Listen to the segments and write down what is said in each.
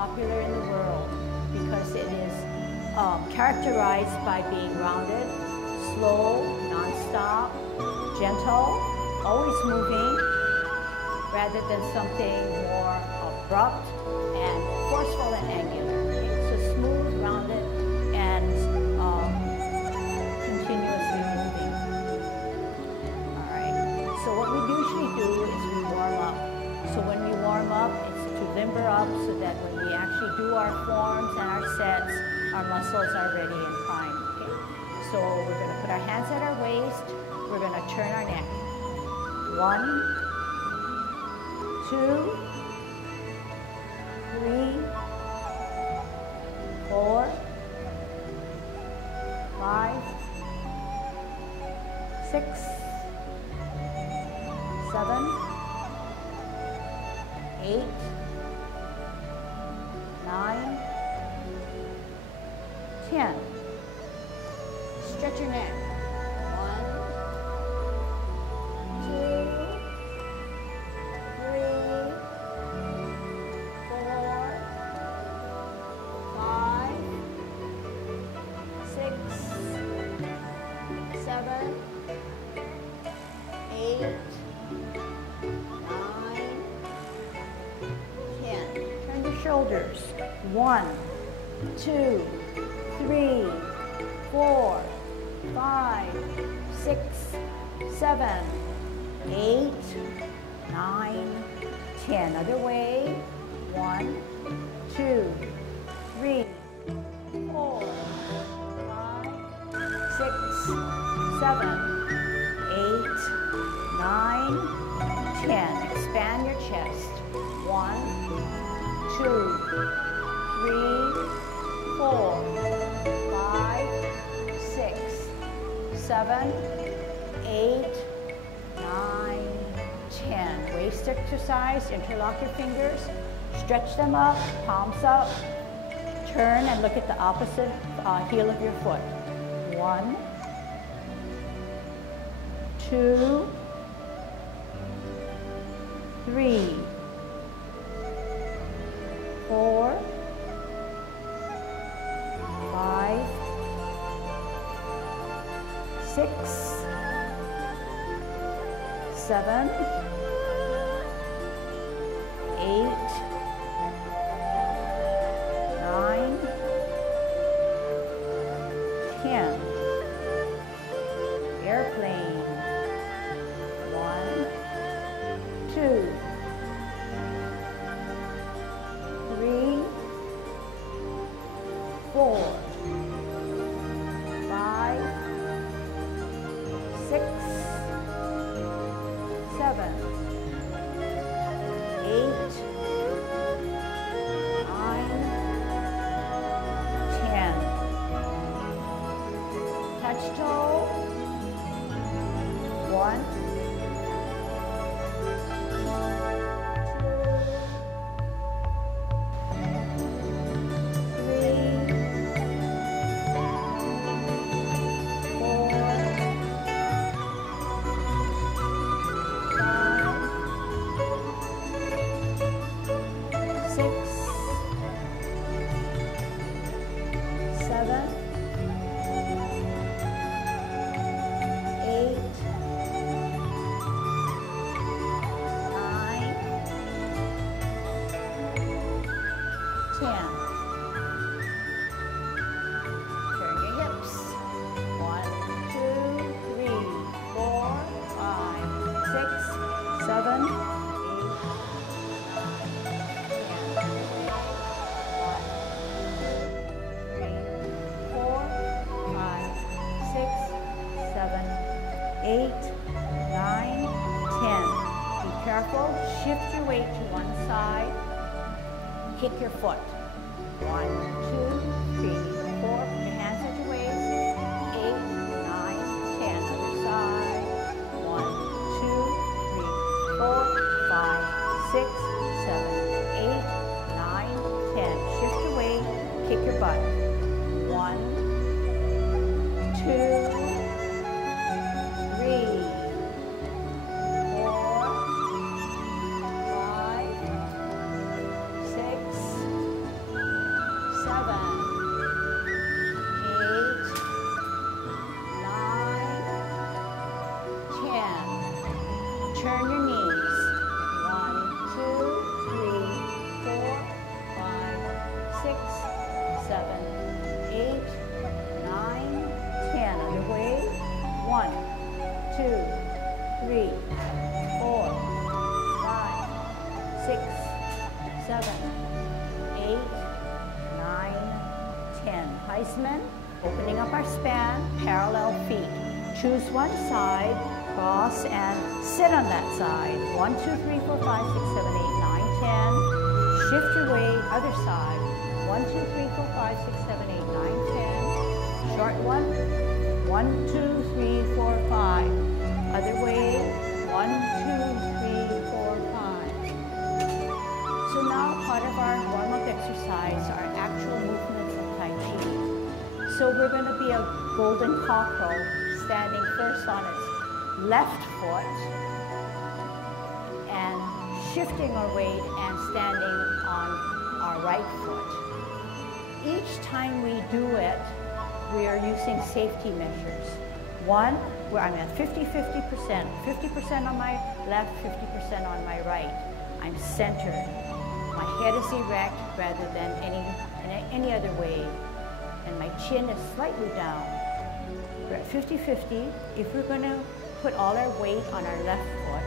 popular in the world because it is characterized by being rounded, slow, non-stop, gentle, always moving, rather than something more abrupt and forceful and angular. Okay? So smooth, rounded, and continuously moving. All right. So what we usually do is we warm up. So when we warm up, it's to limber up so that when we actually do our forms and our sets, our muscles are ready and primed. Okay? So we're going to put our hands at our waist. We're going to turn our neck. 1, 2, 3, 4, 5, 6, 7, 8, 9, 10. Stretch your neck. 1, 2, 3, 4, 5, 6, 7, 8, 9, 10. Turn your shoulders. 1, 2, 3, 4, 5, 6, 7, 8, 9, 10. Other way. 1, 2, 3, 4, 5, 6, 7, 8, 9, 10. Expand your chest. 1, 2, 3, 4, 5, 6, 7, 8, 9, 10. Waist exercise. Interlock your fingers. Stretch them up. Palms up. Turn and look at the opposite heel of your foot. 1, 2, 3, 4, 5, 6, 7, 8, 9, 10. Airplane. 1, 2, 3, 4, 5, 6, 7, 8, 9, 10. Touch toe. 1, 8, 9, 10. Be careful. Shift your weight to one side. Kick your foot. 1, 2, 3, 4. Put your hands at your waist. 8, 9, 10. Other side. 1, 2, 3, 4, 5, 6, 7, 8, 9, 10. Shift your weight. Kick your butt. 1, 2, 3, 4, 5, 6, 7, 8, 9, 10. Heisman, opening up our span, parallel feet. Choose one side, cross, and sit on that side. 1, 2, 3, 4, 5, 6, 7, 8, 9, 10. Shift your weight, other side. 1, 2, 3, 4, 5, 6, 7, 8, 9, 10. Short one. 1, 2, 3, 4, 5. Other way. 1, 2, 3, 4, 5. So now part of our warm-up exercise are actual movements of Tai Chi. So we're going to be a golden cockerel, standing first on its left foot and shifting our weight and standing on our right foot. Each time we do it, we are using safety measures. One, where I'm at 50-50%, 50% on my left, 50% on my right. I'm centered. My head is erect rather than any other way, and my chin is slightly down. We're at 50-50. If we're going to put all our weight on our left foot,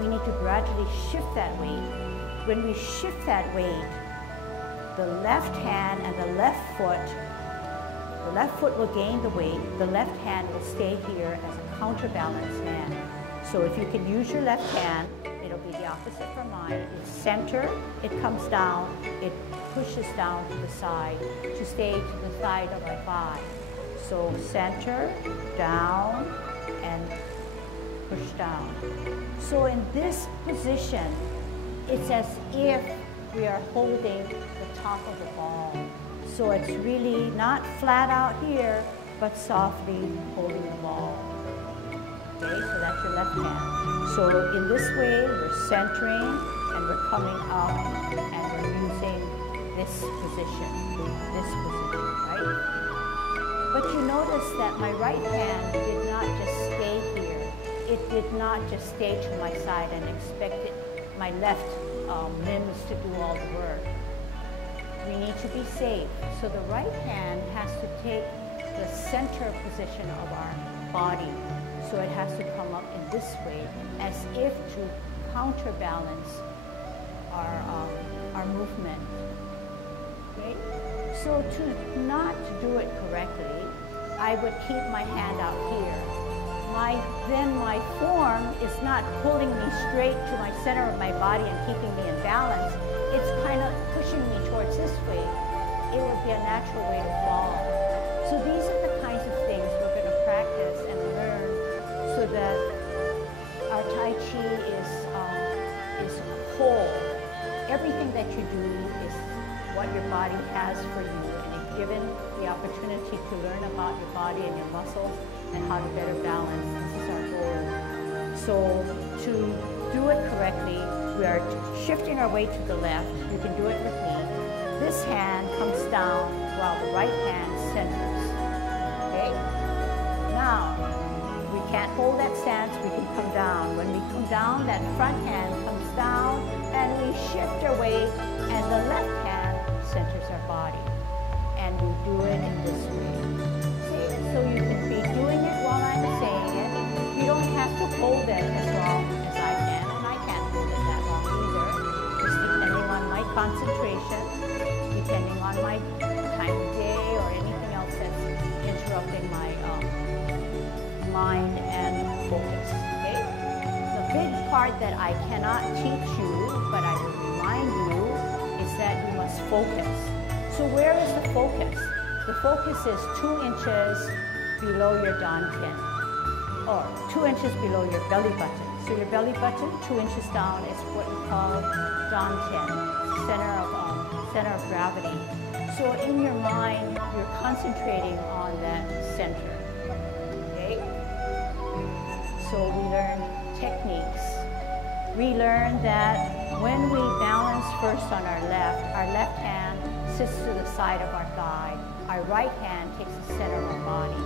we need to gradually shift that weight. When we shift that weight, the left hand and the left foot will gain the weight. The left hand will stay here as a counterbalance hand. So if you can use your left hand, it'll be the opposite from mine. It's center, it comes down, it pushes down to the side to stay to the side of our thigh. So center, down, and push down. So in this position, it's as if we are holding the top of the ball. So it's really not flat out here, but softly holding the ball. Okay, so that's your left hand. So in this way, we're centering and we're coming up and we're using this position, right? But you notice that my right hand did not just stay here. It did not just stay to my side and expect my left limbs to do all the work. We need to be safe. So the right hand has to take the center position of our body. So it has to come up in this way as if to counterbalance our movement. Okay? So to not do it correctly, I would keep my hand out here. Then my form is not pulling me straight to my center of my body and keeping me in balance. It's kind of pushing me towards this way. It would be a natural way to fall. So these are the kinds of things we're going to practice and learn so that our Tai Chi is whole. Everything that you do is what your body has for you. And if given the opportunity to learn about your body and your muscles and how to better balance, this is our goal. So to do it correctly, we are shifting our weight to the left. You can do it with me. This hand comes down while the right hand centers. Okay? Now, we can't hold that stance, we can come down. When we come down, that front hand comes down and we shift our weight and the left hand centers our body. And we do it in this way. See? So you can be doing it while I'm saying it. You don't have to hold it as long as I can, and I can't hold it that long either. Just depending on my concentration, depending on my time of day or anything else that's interrupting my mind and focus. Okay? The big part that I cannot teach you, but I will remind you, is that you must focus. So where is the focus? The focus is 2 inches below your dan pin, or 2 inches below your belly button. So your belly button, 2 inches down, is what we call dan pin, center of gravity. So in your mind, you're concentrating on that center. Okay? So we learn techniques. We learn that when we balance first on our left hand sits to the side of our thigh. Our right hand takes the center of our body.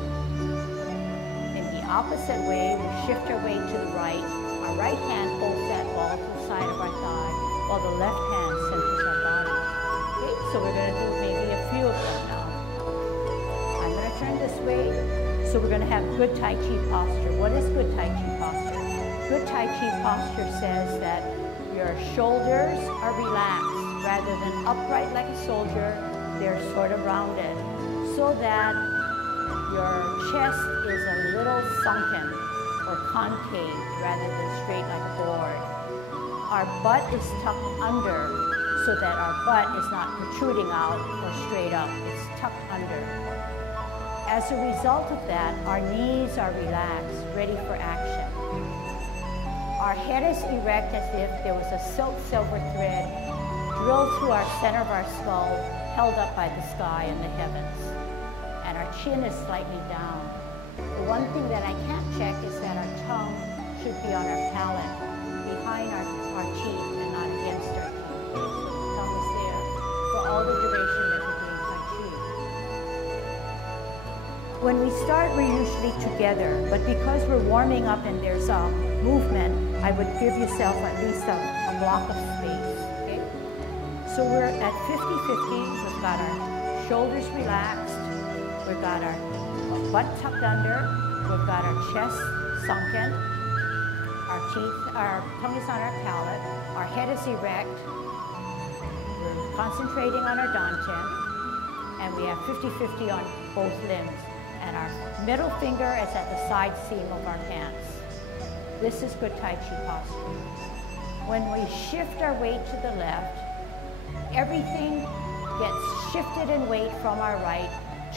In the opposite way, we shift our weight to the right. Our right hand holds that ball to the side of our thigh, while the left hand centers our body. Okay, so we're going to do maybe a few of them now. I'm going to turn this way. So we're going to have good Tai Chi posture. What is good Tai Chi posture? Good Tai Chi posture says that Your shoulders are relaxed. Rather than upright like a soldier, they're sort of rounded, so that your chest is a little sunken or concave rather than straight like a board. Our butt is tucked under so that our butt is not protruding out or straight up. It's tucked under. As a result of that, our knees are relaxed, ready for action. Our head is erect as if there was a silver thread drilled through our center of our skull, held up by the sky and the heavens. And our chin is slightly down. The one thing that I can't check is that our tongue should be on our palate, behind our teeth and not against our teeth. The tongue is there for all the duration that we're doing Tai Chi. When we start, we're usually together, but because we're warming up and there's a movement, I would give yourself at least a block of space. So we're at 50-50, we've got our shoulders relaxed, we've got our butt tucked under, we've got our chest sunken, our tongue is on our palate, our head is erect, we're concentrating on our dantian, and we have 50-50 on both limbs, and our middle finger is at the side seam of our pants. This is good Tai Chi posture. When we shift our weight to the left, everything gets shifted in weight from our right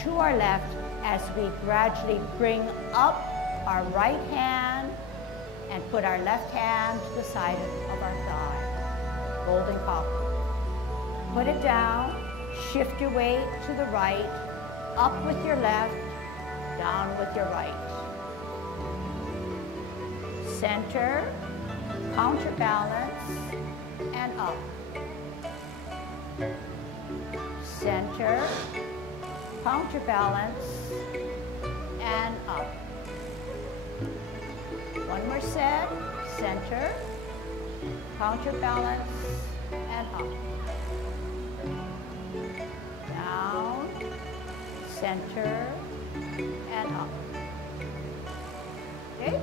to our left as we gradually bring up our right hand and put our left hand to the side of our thigh. Golden copper. Put it down, shift your weight to the right, up with your left, down with your right. Center, counterbalance, and up. Center, counterbalance, and up. One more set. Center, counterbalance, and up. Down, center, and up. Okay?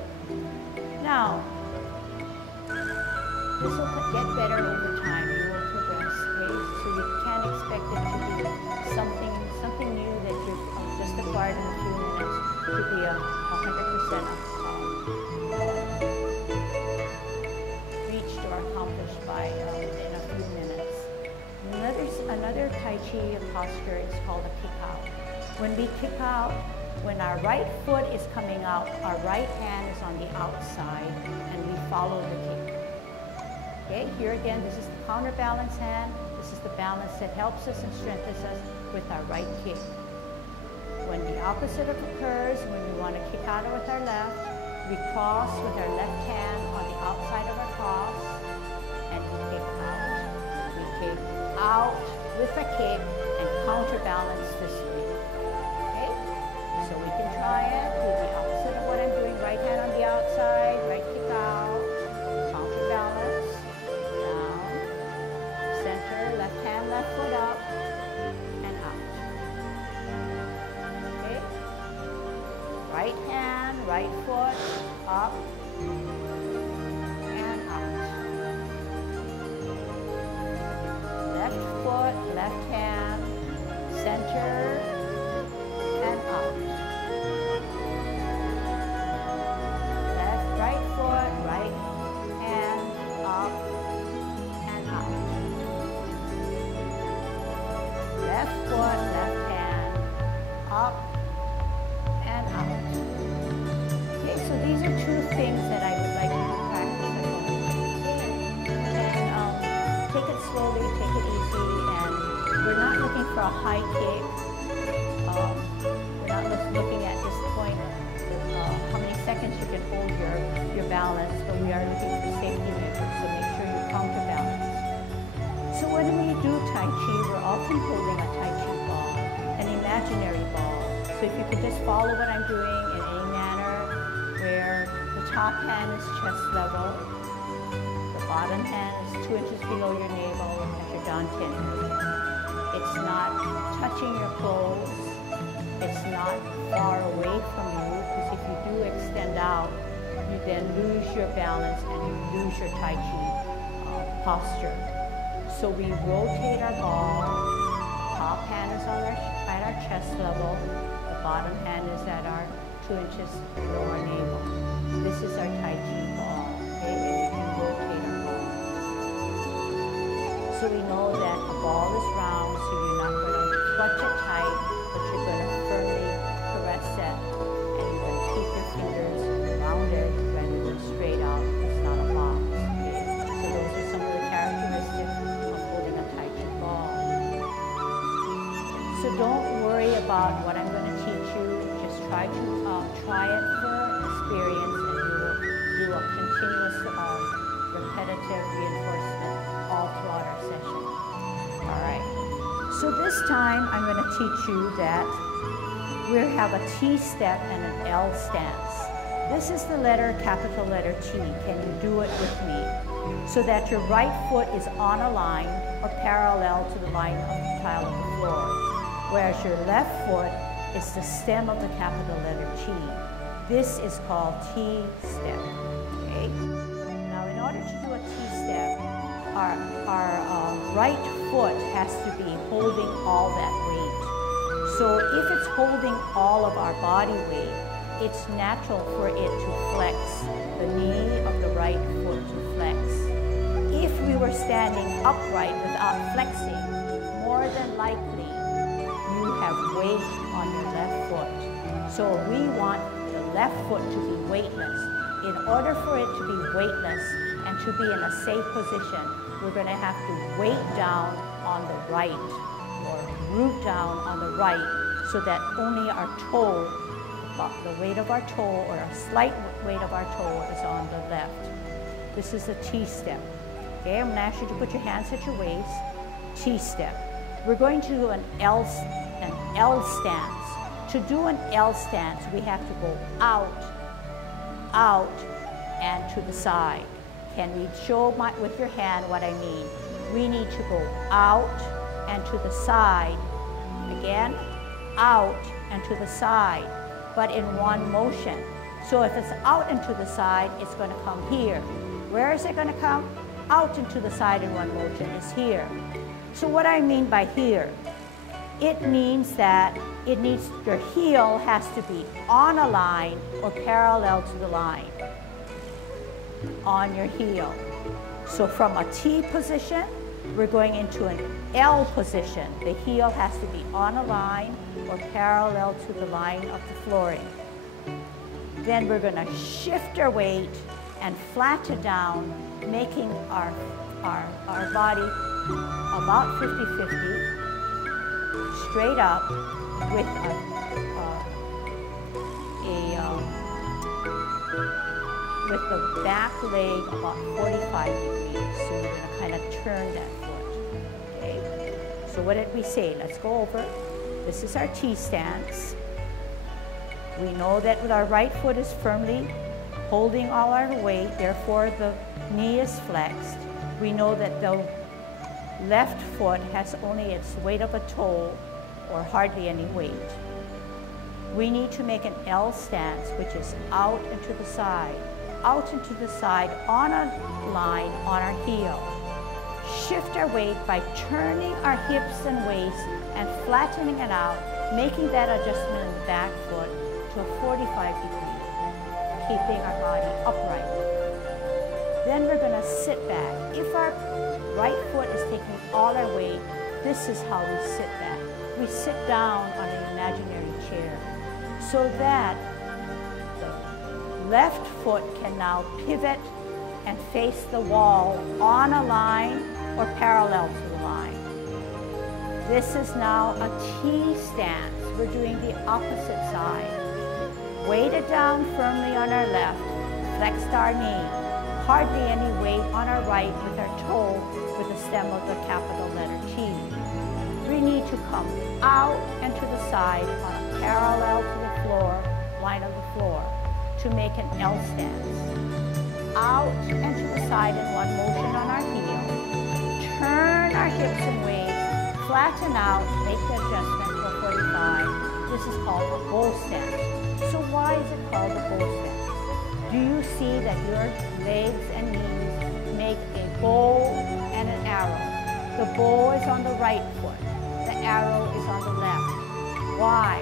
Now, this will get better over time. You will progress, okay? So you can't expect it to be something new that you've just acquired in a few minutes to be 100% reached or accomplished by in a few minutes. Another Tai Chi posture is called a kick out. When we kick out, when our right foot is coming out, our right hand is on the outside, and we follow the kick. Okay, here again, this is the counterbalance hand. This is the balance that helps us and strengthens us with our right kick. When the opposite occurs, when we want to kick out with our left, we cross with our left hand on the outside of our cross, and we kick out. We kick out with a kick and counterbalance this way. Okay, so we can try it, do the opposite of what I'm doing. Right hand on the outside, right kick out, counterbalance. Left hand, left foot up, and out. Okay? Right hand, right foot, up, and out. Left foot, left hand, center, and out. Right foot, right hand, up, and out. Left foot, left hand, up and out. Okay, so these are two things that I would like you to practice at home. And take it slowly, take it easy, and we're not looking for a high kick. We're not looking at this point how many seconds you can hold your balance, but we are looking for safety measures, so make sure you counterbalance. So when we do Tai Chi, we're often holding a Tai Chi ball, an imaginary ball. So if you could just follow what I'm doing in any manner, where the top hand is chest level, the bottom hand is 2 inches below your navel at your dantian. It's not touching your clothes. It's not far away from you, because if you do extend out, you then lose your balance and you lose your Tai Chi posture. So we rotate our ball. Top hand is at our chest level. The bottom hand is at our 2 inches below our navel. This is our Tai Chi ball, okay? And we can rotate our ball. So we know that a ball is round, so you're not going to clutch it tight, but you're going to firmly caress it, and you're going to keep your fingers rounded rather than straight out. It's not a box, okay? So those are some of the characteristics of holding a Tai Chi ball. So don't worry about what I'm going to teach you. Just try it for experience, and you will do a continuous repetitive reinforcement all throughout our session. All right. So this time I'm going to teach you that we have a T step and an L stance. This is the capital letter T. Can you do it with me? So that your right foot is on a line or parallel to the line of the tile of the floor, whereas your left foot is the stem of the capital letter T. This is called T step, okay? Now in order to do a T step, our right foot has to be holding all that weight. So if it's holding all of our body weight, it's natural for it to flex, the knee of the right foot to flex. If we were standing upright without flexing, more than likely you have weight on your left foot. So we want the left foot to be weightless. In order for it to be weightless and to be in a safe position, we're going to have to weight down on the right or root down on the right so that only our toe, the weight of our toe or a slight weight of our toe is on the left. This is a T step. Okay, I'm going to ask you to put your hands at your waist. T step. We're going to do an L stance. To do an L stance, we have to go out, and to the side. Can we show with your hand what I mean? We need to go out and to the side. Again, out and to the side, but in one motion. So if it's out and to the side, it's going to come here. Where is it going to come? Out and to the side in one motion is here. So what I mean by here, it means that your heel has to be on a line or parallel to the line on your heel. So from a T position, we're going into an L position. The heel has to be on a line or parallel to the line of the flooring. Then we're going to shift our weight and flatten down, making our body about 50-50, straight up with with the back leg about 45 degrees. So you're going to kind of turn that foot. Okay. So what did we say? Let's go over. This is our T stance. We know that with our right foot is firmly holding all our weight, therefore the knee is flexed. We know that the left foot has only its weight of a toe or hardly any weight. We need to make an L stance, which is out and to the side on a line on our heel. Shift our weight by turning our hips and waist and flattening it out, making that adjustment in the back foot to a 45 degrees, keeping our body upright. Then we're going to sit back. If our right foot is taking all our weight, this is how we sit back. We sit down on an imaginary chair so that the left foot can now pivot and face the wall on a line or parallel to the line. This is now a T stance. We're doing the opposite side. Weighted down firmly on our left, flexed our knee, hardly any weight on our right with our toe with the stem of the capital letter T. We need to come out and to the side on a parallel to the floor, line of the floor, to make an L stance. Out and to the side in one motion on our heel. Turn our hips and waist, flatten out, make the adjustment to a 45. This is called a bow stance. So why is it called a bow stance? Do you see that your legs and knees make a bow arrow. The bow is on the right foot. The arrow is on the left. Why?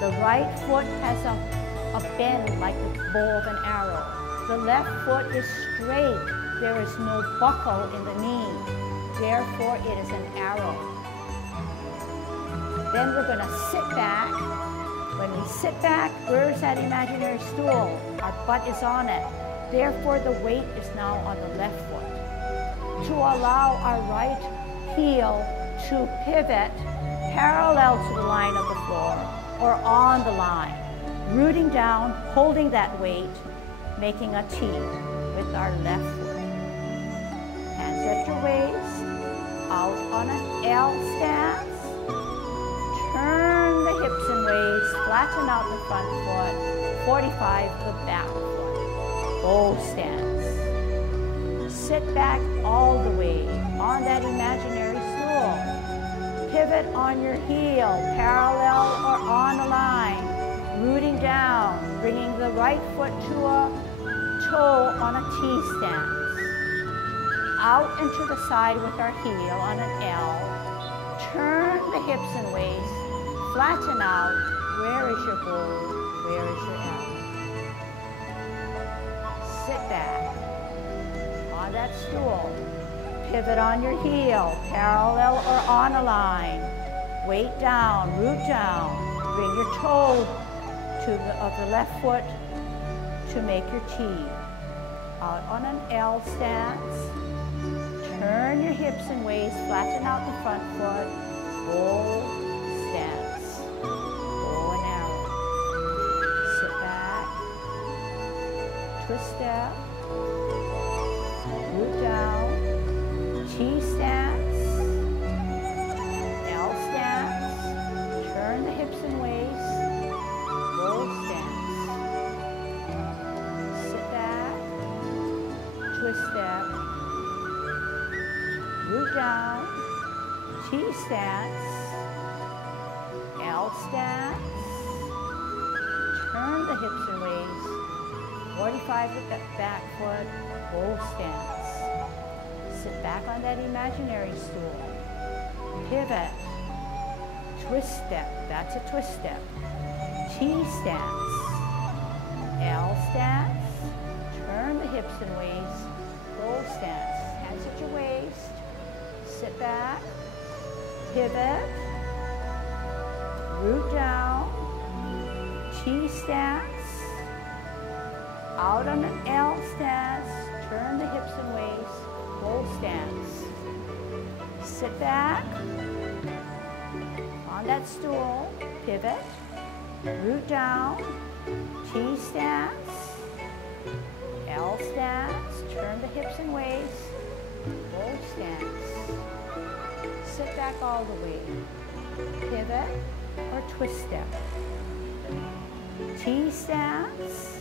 The right foot has a bend like the bow of an arrow. The left foot is straight. There is no buckle in the knee. Therefore, it is an arrow. Then we're going to sit back. When we sit back, where's that imaginary stool? Our butt is on it. Therefore, the weight is now on the left foot. To allow our right heel to pivot parallel to the line of the floor or on the line, rooting down, holding that weight, making a T with our left foot. Hands at your waist, out on an L stance. Turn the hips and waist, flatten out the front foot, 45 the back foot. Bow stance. Sit back all the way on that imaginary stool. Pivot on your heel, parallel or on a line. Rooting down, bringing the right foot to a toe on a T stance. Out and to the side with our heel on an L. Turn the hips and waist. Flatten out. Where is your bow? Where is your L? Sit back on that stool. Pivot on your heel, parallel or on a line. Weight down, root down. Bring your toe of the left foot to make your T. Out on an L stance. Turn your hips and waist, flatten out the front foot. Bow stance. Bow and arrow. Sit back. Twist step. Root down. T stance. L stance. Turn the hips and waist. Bow stance. Sit back. Twist step. Root down. T stance. L stance. Turn the hips and waist. 45 with that back foot. Bow stance. Sit back on that imaginary stool. Pivot. Twist step. That's a twist step. T stance. L stance. Turn the hips and waist. Bow stance. Hands at your waist. Sit back. Pivot. Root down. T stance. Out on an L stance. Turn the hips and waist. Bow stance. Sit back. On that stool. Pivot. Root down. T stance. L stance. Turn the hips and waist. Bow stance. Sit back all the way. Pivot or twist step. T stance.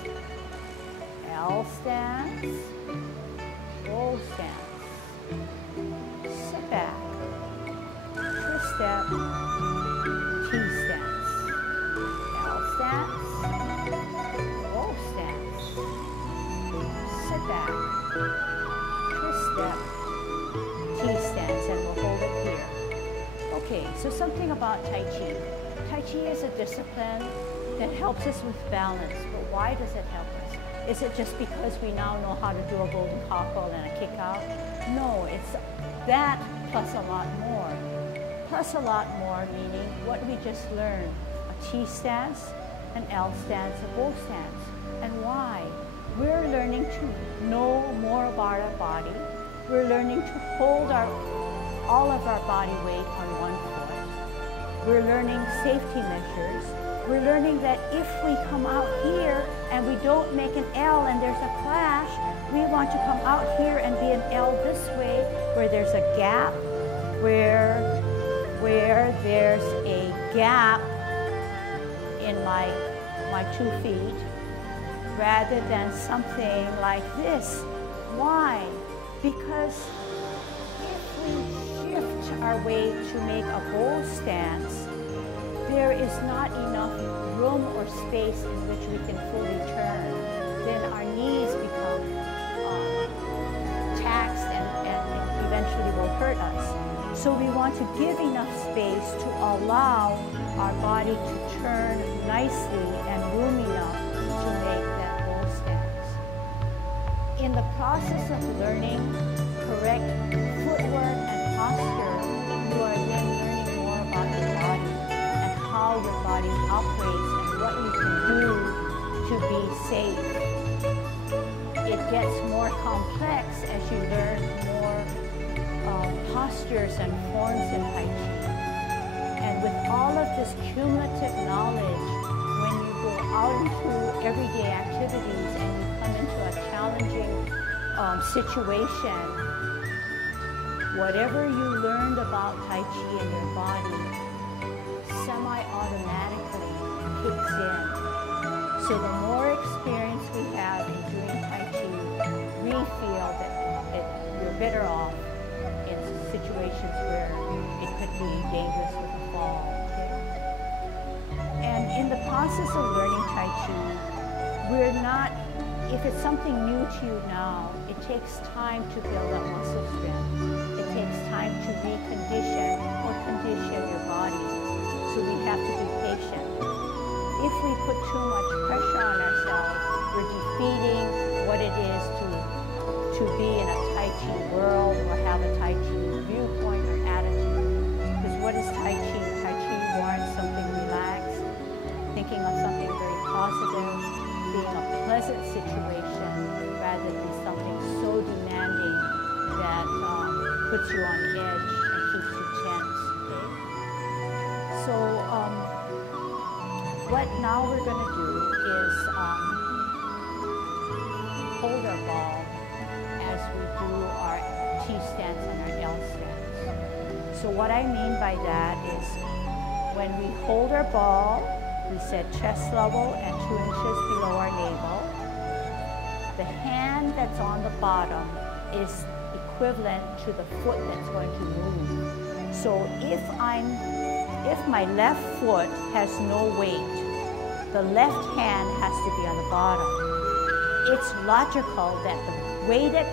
L stance. Bow stance. Sit back. Twist step. T stance. L stance. Bow stance. Sit back. Twist step. T stance, and we'll hold it here. Okay, so something about Tai Chi. Tai Chi is a discipline that helps us with balance, but why does it help us? Is it just because we now know how to do a golden cockle and a kick out? No, it's that plus a lot more. Plus a lot more, meaning what we just learned, a T stance, an L stance, a bow stance. And why? We're learning to know more about our body. We're learning to hold all of our body weight on one foot. We're learning safety measures. We're learning that if we come out here and we don't make an L and there's a clash, we want to come out here and be an L this way, where there's a gap, where there's a gap in my 2 feet, rather than something like this. Why? Because if we shift our weight to make a bow stance, there is not enough room or space in which we can fully turn. Then our knees become taxed and eventually actually will hurt us. So we want to give enough space to allow our body to turn nicely and room enough to make that bow stance. In the process of learning correct footwork and posture, you are then learning more about your body and how your body operates and what you can do to be safe. It gets more complex as you learn more postures and forms in Tai Chi. And with all of this cumulative knowledge, when you go out into everyday activities and you come into a challenging situation, whatever you learned about Tai Chi in your body semi-automatically kicks in. So the more experience we have in doing Tai Chi, we feel that we're better off in situations where it could be dangerous with a fall. Okay? And in the process of learning Tai Chi, we're not, if it's something new to you now, it takes time to build up muscle strength. It takes time to recondition or condition your body. So we have to be patient. If we put too much pressure on ourselves, we're defeating what it is to be in a Tai Chi world or have a Tai Chi viewpoint or attitude. Because what is Tai Chi? Tai Chi warrants something relaxed, thinking of something very positive, being a pleasant situation rather than something so demanding that puts you on edge and keeps you tense. Okay? So what now we're going to do is hold our ball as we do our T stance and our L stance. So what I mean by that is when we hold our ball, we set chest level and 2 inches below our navel. The hand that's on the bottom is equivalent to the foot that's going to move. So if my left foot has no weight, the left hand has to be on the bottom. It's logical that the weighted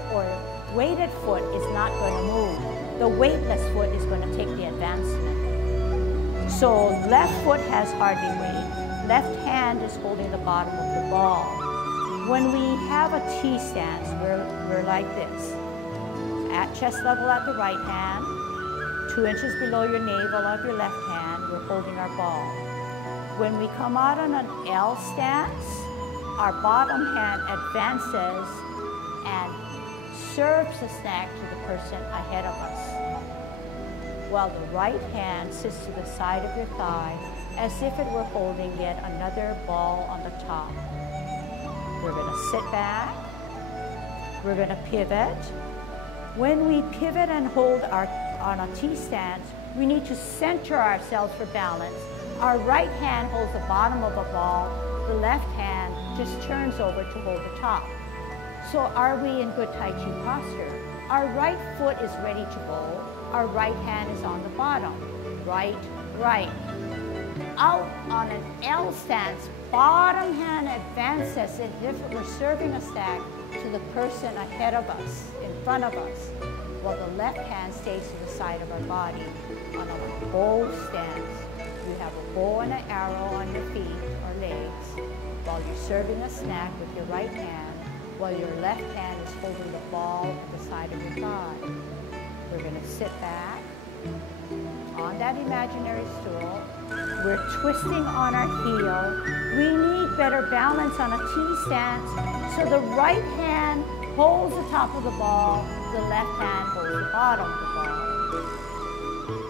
foot is not going to move. The weightless foot is going to take the advancement. So left foot has hardly weight. Left hand is holding the bottom of the ball. When we have a T stance, we're like this. At chest level at the right hand, 2 inches below your navel of your left hand, we're holding our ball. When we come out on an L stance, our bottom hand advances and serves the snack to the person ahead of us, while the right hand sits to the side of your thigh as if it were holding yet another ball on the top. We're going to sit back. We're going to pivot. When we pivot and hold on a T stance, we need to center ourselves for balance. Our right hand holds the bottom of a ball. The left hand just turns over to hold the top. So are we in good Tai Chi posture? Our right foot is ready to bowl. Our right hand is on the bottom. Right, right. Out on an L stance, bottom hand advances as if it were serving a stack to the person ahead of us, in front of us, while the left hand stays to the side of our body. On a bow stance, you have a bow and an arrow on your feet or legs, while you're serving a snack with your right hand, while your left hand is holding the ball at the side of your thigh. We're going to sit back on that imaginary stool. We're twisting on our heel. We need better balance on a T stance, so the right hand holds the top of the ball, the left hand holds the bottom of the ball.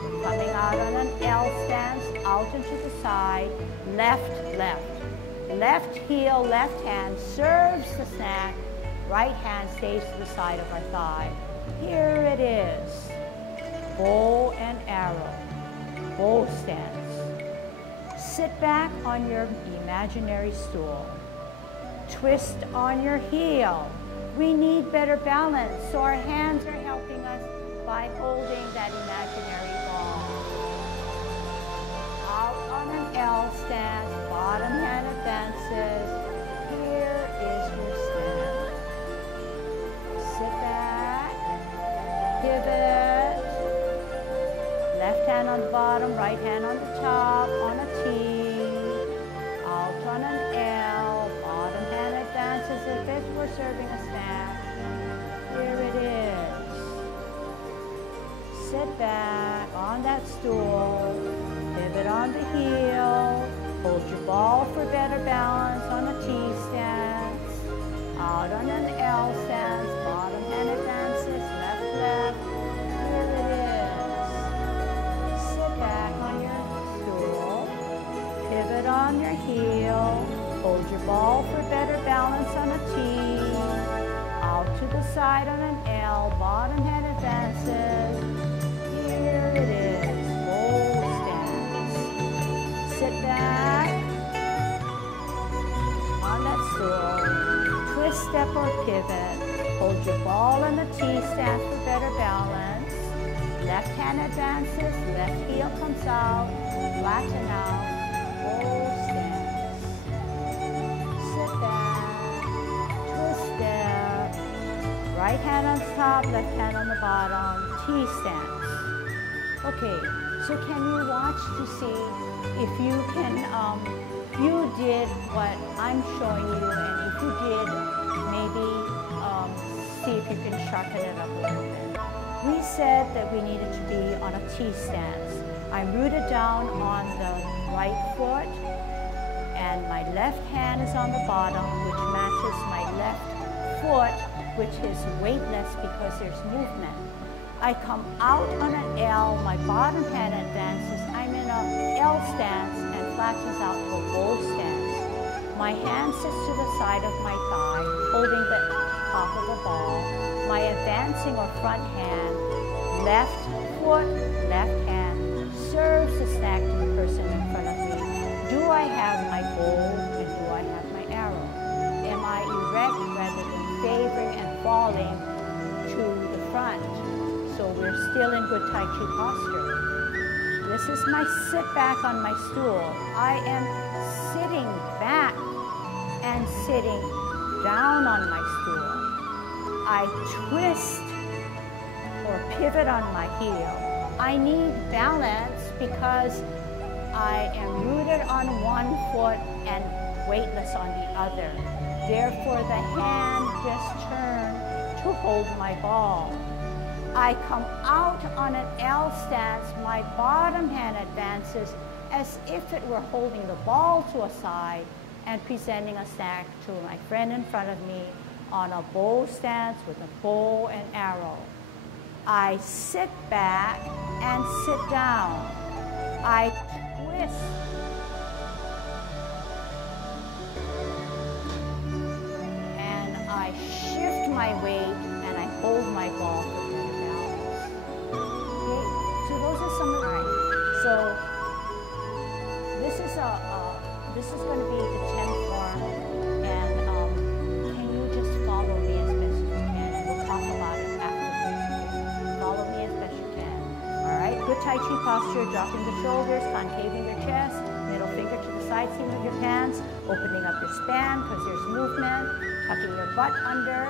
We're coming out on an L stance, out and to the side, left, left. Left heel, left hand serves the snack, right hand stays to the side of our thigh. Here it is, bow and arrow, bow stance. Sit back on your imaginary stool. Twist on your heel. We need better balance, so our hands are helping us by holding that imaginary ball. Out on an L stance, bottom hand advances. Here is your stance. Sit back, pivot. Left hand on the bottom, right hand on the top, on a T. Out on an L. Bottom hand advances as if we're serving a snack. Here it is. Sit back on that stool. Pivot on the heel. Hold your ball for better balance on a T stance. Out on an L stance. Bottom hand advances. Left, left. Here it is. Sit back on your stool. Pivot on your heel. Hold your ball for better balance on a T. Out to the side on an L. Bottom hand advances. Here it is. Bowl stance. Sit back on that stool. Twist, step, or pivot. Hold your ball on the T stance for better balance. Left hand advances. Left heel comes out. Flatten out. Bowl stance. Sit back. Twist, step. Right hand on top. Left hand on the bottom. T stance. Okay, so can you watch to see if you can, you did what I'm showing you, and if you did, maybe see if you can sharpen it up a little bit. We said that we needed to be on a T stance. I'm rooted down on the right foot, and my left hand is on the bottom, which matches my left foot, which is weightless because there's movement. I come out on an L, my bottom hand advances. I'm in a L stance and flattens out to a bowl stance. My hand sits to the side of my thigh, holding the top of the ball. My advancing or front hand, left foot, left hand, serves the snack to the person in front of me. Do I have my bowl and do I have my arrow? Am I erect rather than favoring and falling to the front? So we're still in good Tai Chi posture. This is my sit back on my stool. I am sitting back and sitting down on my stool. I twist or pivot on my heel. I need balance because I am rooted on one foot and weightless on the other. Therefore, the hand just turned to hold my ball. I come out on an L stance, my bottom hand advances as if it were holding the ball to a side and presenting a snack to my friend in front of me on a bow stance with a bow and arrow. I sit back and sit down. I twist. And I shift my weight and I hold my ball for better balance. Okay, so those are some of the, so this is going to be the 10th form, and can you just follow me as best as you can, and we'll talk about it afterwards. Follow me as best you can. All right, good Tai Chi posture, dropping the shoulders, concaving your chest, middle finger to the side seam of your pants, opening up your span because there's movement, tucking your butt under,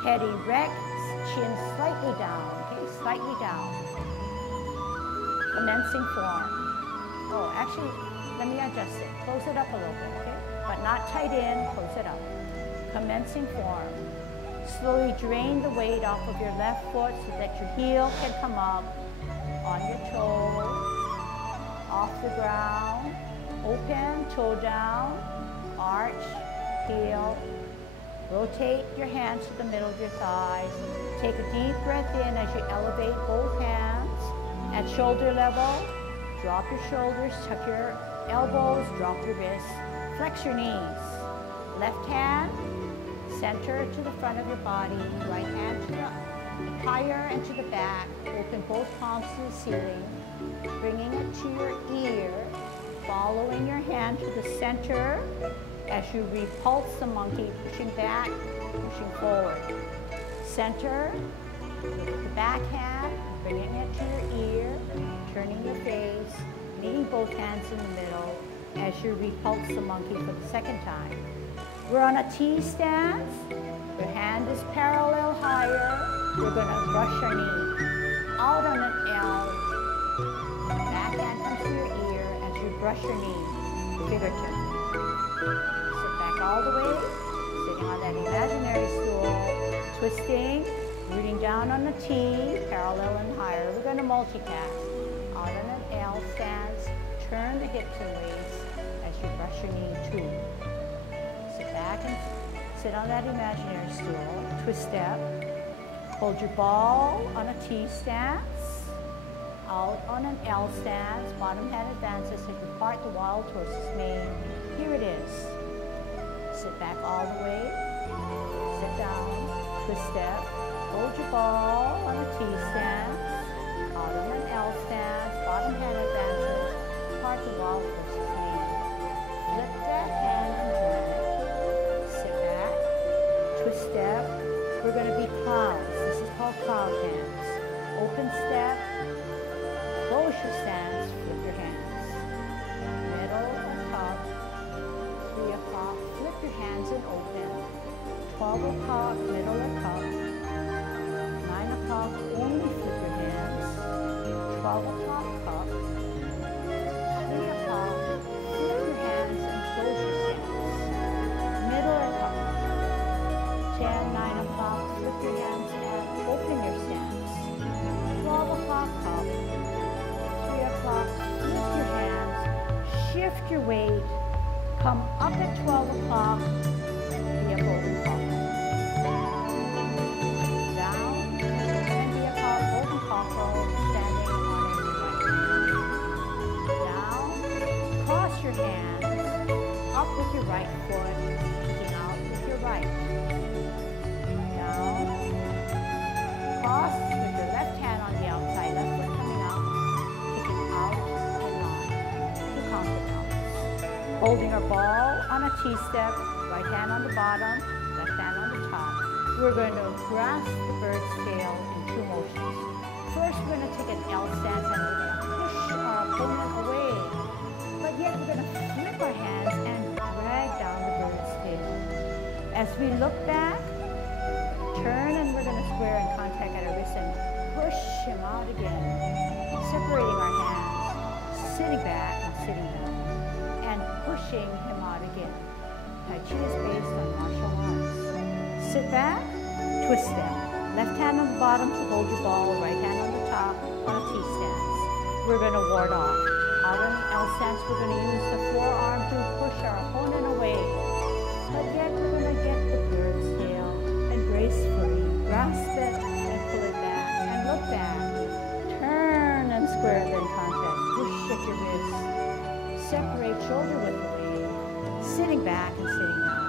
head erect, chin slightly down, okay, slightly down. Commencing form. Oh, actually, let me adjust it. Close it up a little bit, okay? But not tight in, close it up. Commencing form. Slowly drain the weight off of your left foot so that your heel can come up on your toe, off the ground, open, toe down, arch, heel. Rotate your hands to the middle of your thighs. Take a deep breath in as you elevate both hands at shoulder level. Drop your shoulders, tuck your elbows, drop your wrists, flex your knees. Left hand, center to the front of your body. Right hand to the higher and to the back. Open both palms to the ceiling. Bringing it to your ear. Following your hand to the center as you repulse the monkey, pushing back, pushing forward. Center, with the back hand, bringing it to your ear, turning your face, meeting both hands in the middle as you repulse the monkey for the second time. We're on a T stance. Your hand is parallel higher. We're going to brush our knee. Out on an L. brush your knee, fingertip. Sit back all the way, sitting on that imaginary stool, twisting, rooting down on the T, parallel and higher. We're going to multitask. Out on an L stance, turn the hips and waist as you brush your knee too. Sit back and sit on that imaginary stool, twist step. Hold your ball on a T stance, out on an L stance, bottom hand advances as you part the wild horse's mane. Here it is. Sit back all the way, sit down, twist step, hold your ball on a T stance, out on an L stance, bottom hand advances, part the wild horse's mane. Flip that hand and join it. Sit back, twist step. We're going to be clouds. This is called cloud hands. Open step, close your stance, flip your hands. Middle or top, 3 o'clock, flip your hands and open. 12 o'clock, middle or top. 9 o'clock, only flip your hands. 12 o'clock, cup. 3 o'clock, flip your hands and close your stance. Middle or cup. 10, 9 o'clock, flip your hands and open your stance. 12 o'clock, cup. 3 o'clock, flip your hands, shift your weight, come up at 12 o'clock, be a golden cockle. Down, and be a golden cockle, standing on its right. Down, cross your hands, up with your right foot, kicking out with your right. Down, cross with your left hand on the outside, left foot coming out, kicking out and on. 2 counter counts. Holding our ball on a T-step, right hand on the bottom, left hand on the top. We're going to grasp the bird's tail in 2 motions. First, we're going to take an L stance and we're going to push our opponent away. But yet, we're going to flip our hands and drag down the bird's tail. As we look back, turn and we're going to square in contact at our wrist and push him out again. Separating our hands, sitting back and sitting down, and pushing him out again. Tai Chi is based on martial arts. Sit back, twist step. Left hand on the bottom to hold your ball, right hand on the top on a T stance. We're going to ward off. Out on the L stance, we're going to use the forearm to push our opponent away. But yet we're going to get the bird's tail and gracefully grasp it and pull it back and look back. Turn and square in contact. Push at your wrist. Separate shoulder width away. Sitting back and sitting down.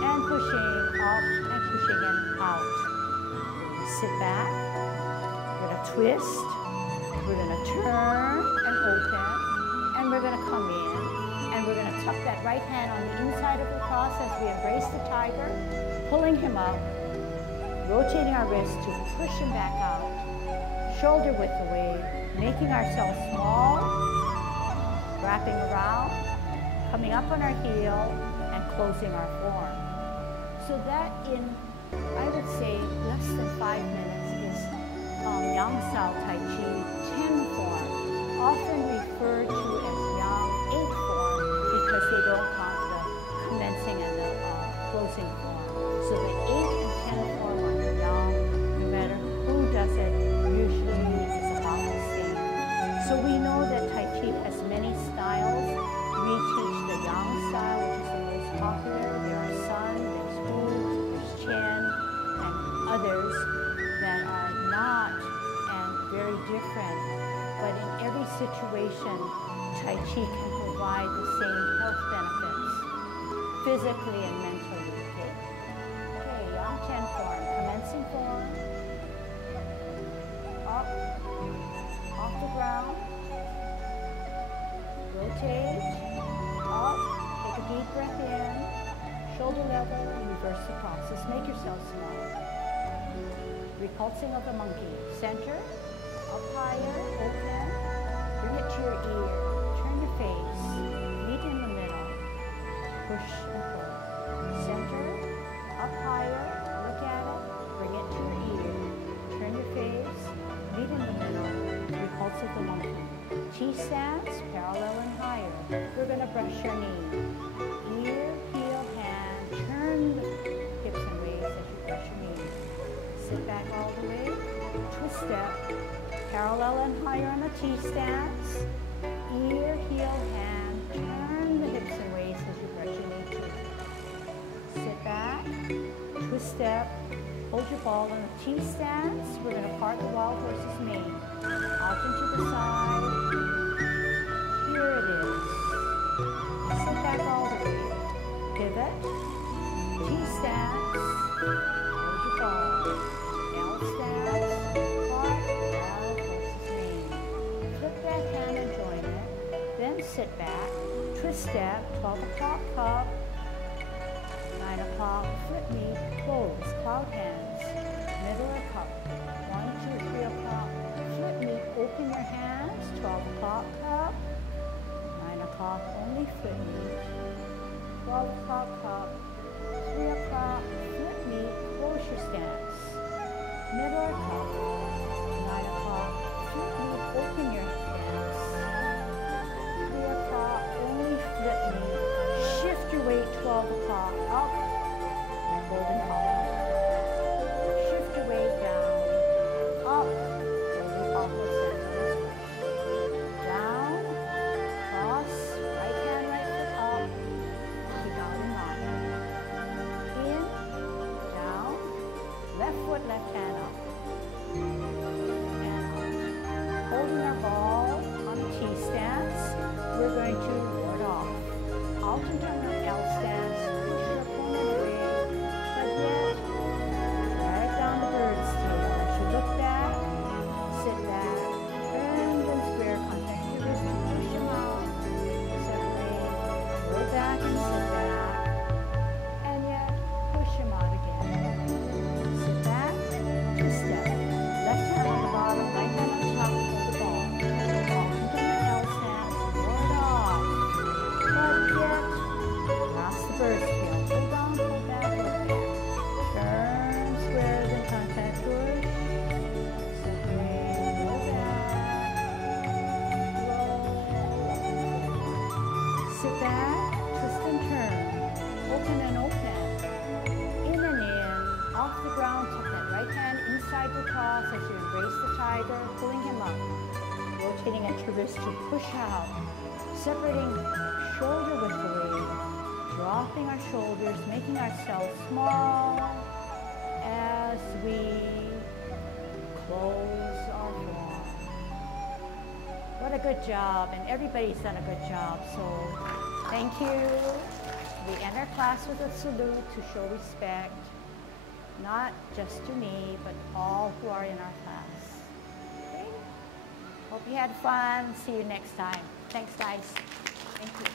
And pushing up and pushing it out. Sit back. We're going to twist. We're going to turn and open. And we're going to come in. And we're going to tuck that right hand on the inside of the cross as we embrace the tiger. Pulling him up. Rotating our wrist to push him back out. Shoulder width away. Making ourselves small. Wrapping around. Coming up on our heel. And closing our form. So that in, I would say, less than 5 minutes is Yang Style Tai Chi 10 form. Often referred to as Yang 8 form because they don't count the commencing and the closing form. So the 8 and 10 form on the Yang, no matter who does it, usually is about the same. So we know that Tai Chi has many styles. We teach the Yang style, which is the most popular. There are Sun, there's Wu, there's Chun, and others that are not and very different. But in every situation, Tai Chi can provide the same health benefits, physically and mentally. Okay, Yang 10 form, commencing form, up, off the ground, rotate, up, take a deep breath in, shoulder level, and reverse the process. Make yourself small. Repulsing of the monkey, center, up higher, open, bring it to your ear, turn your face, meet in the middle, push and pull. Center, up higher, look at it, bring it to your ear, turn your face, meet in the middle, repulse of the monkey. T T-stance, parallel and higher. We're going to brush your knee. Ear, heel, hand. Turn the hips and waist as you brush your knee. Sit back all the way. Twist step. Parallel and higher on the T-stance. Ear, heel, hand. Turn the hips and waist as you brush your knee too. Sit back. Twist step. Hold your ball in a T-stance. We're going to part the wild horse's mane. Out into the side. Here it is. Sit back all the way. Pivot. T-stance. Hold your ball. L stance. Part wild horse's mane. Flip that hand and join it. Then sit back. Twist step. 12 o'clock cup. 9 o'clock, flip knee, close, cloud hands, middle of cup, 1, 2, 3 o'clock, flip knee, open your hands, 12 o'clock cup, 9 o'clock, only flip knee, 12 o'clock cup, 3 o'clock, flip knee, close your stance, middle of cup, 9 o'clock, flip knee, open your stance, 3 o'clock, only flip knee, shift your weight, 12 o'clock, up, and golden collar. Shift your weight down, up, golden collar center. Down, cross, right hand, right foot up, keep out in line. In, down, left foot, left hand up. And out. Holding our ball on the T-stance, we're going to ward off. Out and turn our L stance, push your opponent away, but yet drag down the bird's tail. As you look back, sit back, turn and square, contact your wrist to push them out, separate, go back and sit back, and yet push them out again. Sit back, twist step, left hand on the bottom, right hand on top, hold the ball. Out and turn the L stance, ward off. Pass the bird's tail. Hold on, hold back, hold back. Turn, squares and contact push. Separate, roll back. Roll. Sit back, twist and turn. Open and open. In and in. Off the ground, tuck that right hand inside the cross as you embrace the tiger, pulling him up. Rotating at your wrist to push out. Separating shoulder width away, dropping our shoulders, making ourselves small as we close our form. What a good job, and everybody's done a good job, so thank you. We end our class with a salute to show respect, not just to me, but all who are in our class. Okay? Hope you had fun. See you next time. Thanks, guys. Thank you.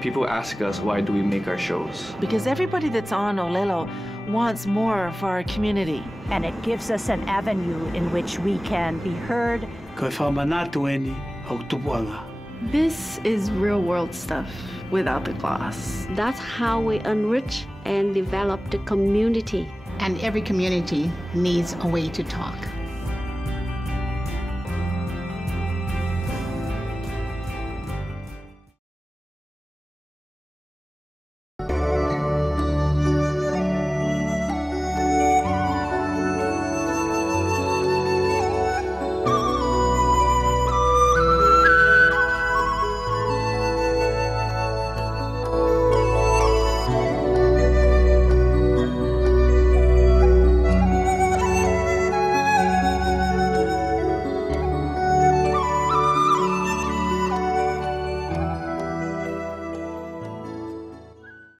People ask us, why do we make our shows? Because everybody that's on Olelo wants more for our community. And it gives us an avenue in which we can be heard. This is real world stuff without the gloss. That's how we enrich and develop the community. And every community needs a way to talk.